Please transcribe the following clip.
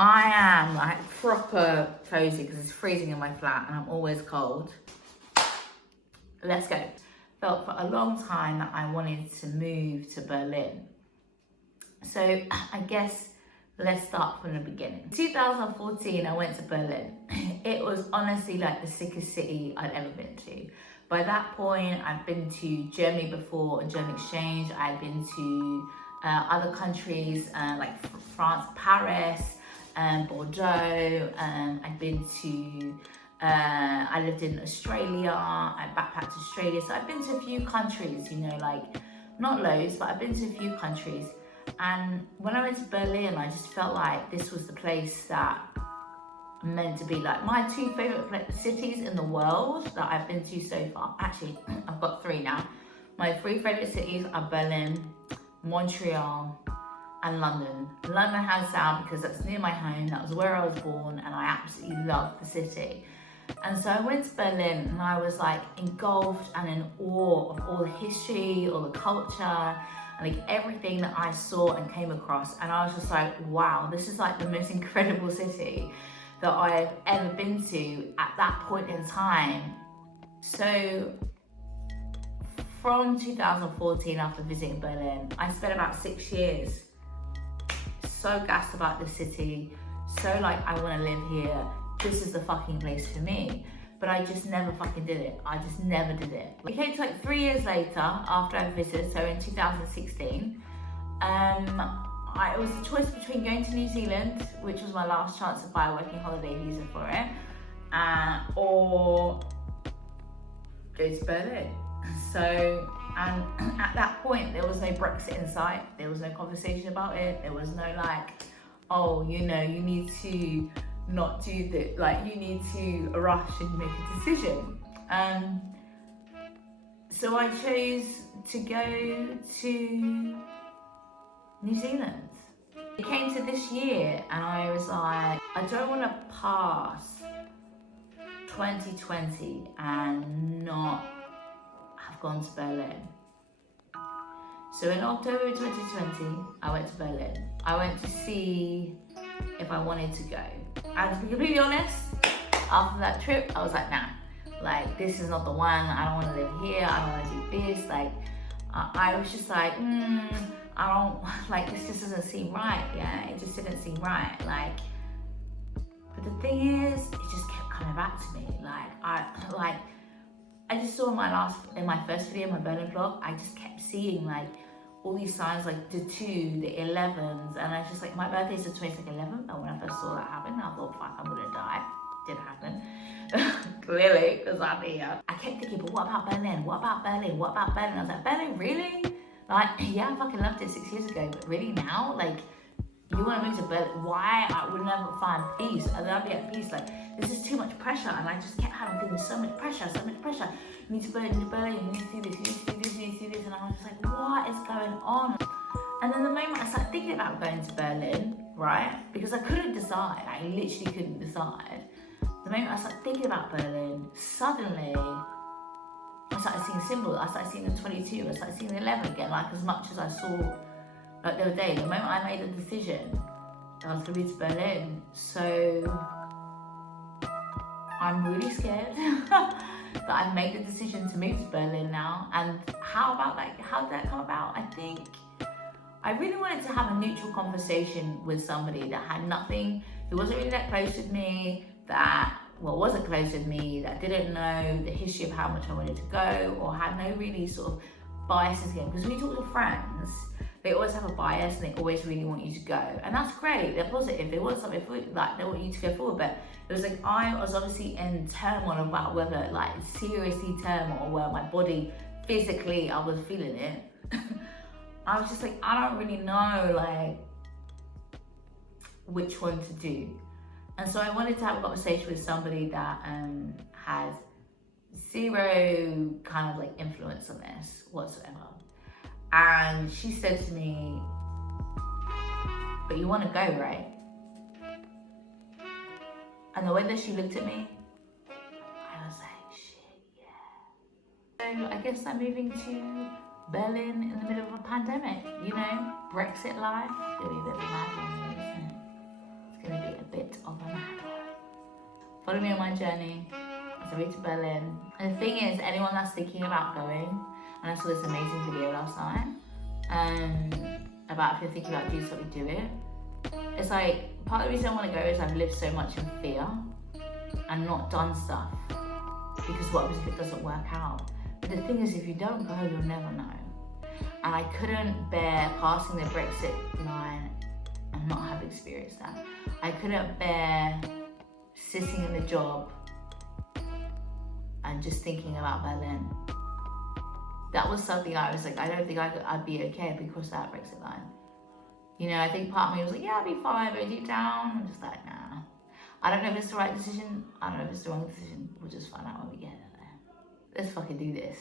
I am like proper cozy because it's freezing in my flat and I'm always cold. Let's go. Felt for a long time that I wanted to move to Berlin. So I guess let's start from the beginning. In 2014, I went to Berlin. It was honestly like the sickest city I'd ever been to. By that point, I'd been to Germany before, a German exchange. I'd been to other countries like France, Paris, Bordeaux. I'd been to, I lived in Australia. I backpacked to Australia. So I've been to a few countries, you know, like not loads, but I've been to a few countries. And when I went to Berlin, I just felt like this was the place that meant to be. Like my two favorite cities in the world that I've been to so far. Actually, I've got three now. My three favorite cities are Berlin, Montreal, and London. London hands down because that's near my home. That was where I was born, and I absolutely love the city. And so I went to Berlin, and I was like engulfed and in awe of all the history, all the culture, and like everything that I saw and came across. And I was just like, wow, this is like the most incredible city that I've ever been to at that point in time. So from 2014, after visiting Berlin, I spent about 6 years so gassed about the city, so like I want to live here, this is the fucking place for me. But I just never fucking did it. I just never did it. It came to like 3 years later after I visited, so in 2016, it was a choice between going to New Zealand, which was my last chance to buy a working holiday visa for it, or go to Berlin. So, and at that point, there was no Brexit in sight. There was no conversation about it. There was no like, oh, you know, you need to not do that. Like, you need to rush and make a decision. So I chose to go to New Zealand. It came to this year and I was like, I don't want to pass 2020 and not have gone to Berlin. So in October 2020, I went to Berlin. I went to see if I wanted to go. And to be completely honest, after that trip, I was like, nah, like this is not the one. I don't want to live here. I don't want to do this. Like, I was just like, I don't, like, this just doesn't seem right, yeah? It just didn't seem right, like, but the thing is, it just kept coming back to me, I just saw in my first video, my Berlin vlog, I just kept seeing, like, all these signs, like, the 2, the 11s, and I was just like, my birthday's the 22nd 11th, and when I first saw that happen, I thought, fuck, I'm gonna die. Didn't happen, clearly, because I'm here. I kept thinking, but what about Berlin? What about Berlin? What about Berlin? I was like, Berlin, really? Like, yeah, I fucking loved it 6 years ago, but really now, like, you want to move to Berlin? Why? I would never find peace. I'd be at peace. Like, this is too much pressure, and I just kept having so much pressure. You need to Berlin, you need to do this, you need to do this, you need to do this, and I was just like, what is going on? And then the moment I started thinking about going to Berlin, right? Because I couldn't decide. I literally couldn't decide. The moment I started thinking about Berlin, suddenly I started seeing symbols. I started seeing the 22. I started seeing the 11 again, like as much as I saw like the other day. The moment I made a decision, I was going to be to Berlin. So I'm really scared that I've made the decision to move to Berlin now. And how did that come about? I think I really wanted to have a neutral conversation with somebody that had nothing, who wasn't really that close with me, wasn't close with me, that didn't know the history of how much I wanted to go, or had no really sort of biases again. Because when you talk to friends, they always have a bias and they always really want you to go. And that's great, they're positive, they want something, like they want you to go forward. But it was like, I was obviously in turmoil about whether, like seriously turmoil, where my body, physically, I was feeling it. I was just like, I don't really know, like, which one to do. And so I wanted to have a conversation with somebody that had zero kind of like influence on this whatsoever. And she said to me, but you want to go, right? And the way that she looked at me, I was like, shit, yeah. So I guess I'm moving to Berlin in the middle of a pandemic, you know, Brexit life. It's gonna be a bit of a mad one, isn't it? It's gonna be of a man. Follow me on my journey as I move to Berlin. And the thing is, anyone that's thinking about going, and I saw this amazing video last night, about if you're thinking about doing something, do it. It's like, part of the reason I want to go is I've lived so much in fear and not done stuff because what happens if it doesn't work out? But the thing is, if you don't go, you'll never know. And I couldn't bear passing the Brexit line and not have experienced that. I couldn't bear sitting in the job and just thinking about Berlin. That was something I was like, I don't think I'd be okay if we crossed that Brexit line. You know, I think part of me was like, yeah, I'd be fine, but deep down, I'm just like, nah. I don't know if it's the right decision. I don't know if it's the wrong decision. We'll just find out when we get there. Let's fucking do this.